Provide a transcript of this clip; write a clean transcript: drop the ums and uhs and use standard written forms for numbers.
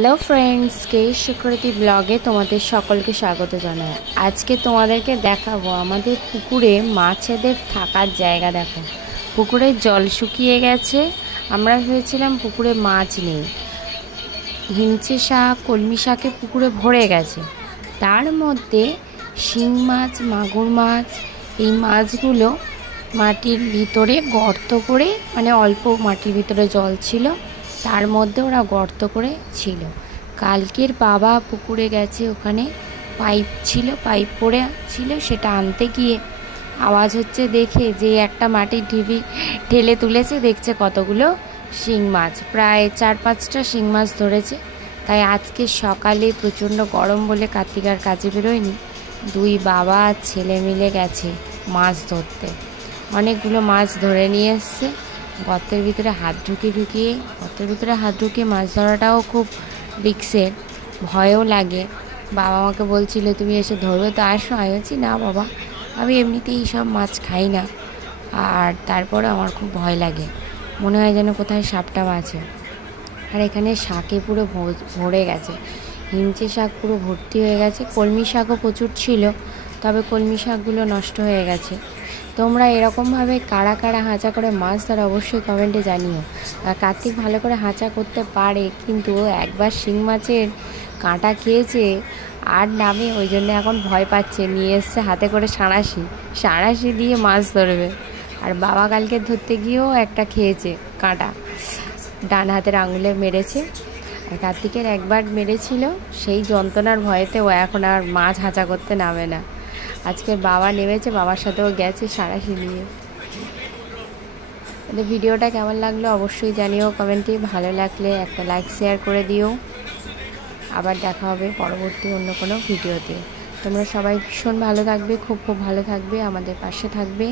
Hello friends, কে সুকৃতি ব্লগে তোমাদের সকলকে স্বাগত জানাই। আজকে তোমাদেরকে দেখাবো আমাদের পুকুরে মাছেদের থাকার জায়গা। দেখো, পুকুরের জল শুকিয়ে গেছে। আমরা ভেবেছিলাম পুকুরে মাছ নেই, হিমচে শাক কলমি শাকে পুকুরে ভরে গেছে। তার মধ্যে শিং মাছ, মাগুর মাছ, এই মাছগুলো মাটির ভিতরে গর্ত করে, মানে অল্প মাটির ভিতরে জল ছিল, তার মধ্যে ওরা গর্ত করে ছিল। কালকের বাবা পুকুরে গেছে, ওখানে পাইপ ছিল, পাইপ পড়ে ছিল, সেটা আনতে গিয়ে আওয়াজ হচ্ছে দেখে যে একটা মাটির ঢিবি ঢেলে তুলেছে, দেখছে কতগুলো শিং মাছ, প্রায় 4-5টা শিং মাছ ধরেছে। তাই আজকে সকালে প্রচণ্ড গরম বলে কার্তিক আর কাজে বেরোয়নি, দুই বাবা আর ছেলে মিলে গেছে মাছ ধরতে। অনেকগুলো মাছ ধরে নিয়ে এসছে। গর্তের ভিতরে হাত ঢুকিয়ে মাছ ধরাটাও খুব রিক্সের, ভয়ও লাগে। বাবা আমাকে বলছিল তুমি এসে ধরবে তো আসো। আমি বলছি না বাবা, আমি এমনিতেই সব মাছ খাই না, আর তারপরে আমার খুব ভয় লাগে, মনে হয় যেন কোথায় সাপটা আছে। আর এখানে শাকে পুরো ভরে গেছে, হিমচে শাক পুরো ভর্তি হয়ে গেছে। কলমি শাকও প্রচুর ছিল, তবে কলমি শাকগুলো নষ্ট হয়ে গেছে। তোমরা এরকমভাবে কারা কারা হাঁচা করে মাছ ধরো অবশ্যই কমেন্টে জানিও। কার্তিক ভালো করে হাঁচা করতে পারে, কিন্তু একবার শিং মাছের কাঁটা খেয়েছে আর নামে, ওই জন্য এখন ভয় পাচ্ছে। নিয়ে এসছে হাতে করে সাঁড়াশি দিয়ে মাছ ধরবে। আর বাবা কালকে ধরতে গিয়েও একটা খেয়েছে কাঁটা, ডান হাতের আঙুলে মেরেছে। আর কার্তিকের একবার মেরেছিল, সেই যন্ত্রণার ভয়েতে ও এখন আর মাছ হাঁচা করতে নামে না। আজকের বাবা নেমেছে, বাবার সাথেও গেছে সাঁড়াশি নিয়ে। ভিডিওটা কেমন লাগলো অবশ্যই জানিও কমেন্টে। ভালো লাগলে একটা লাইক শেয়ার করে দিও। আবার দেখা হবে পরবর্তী অন্য কোনো ভিডিওতে। তোমরা সবাই ভীষণ ভালো থাকবে, খুব ভালো থাকবে, আমাদের পাশে থাকবে।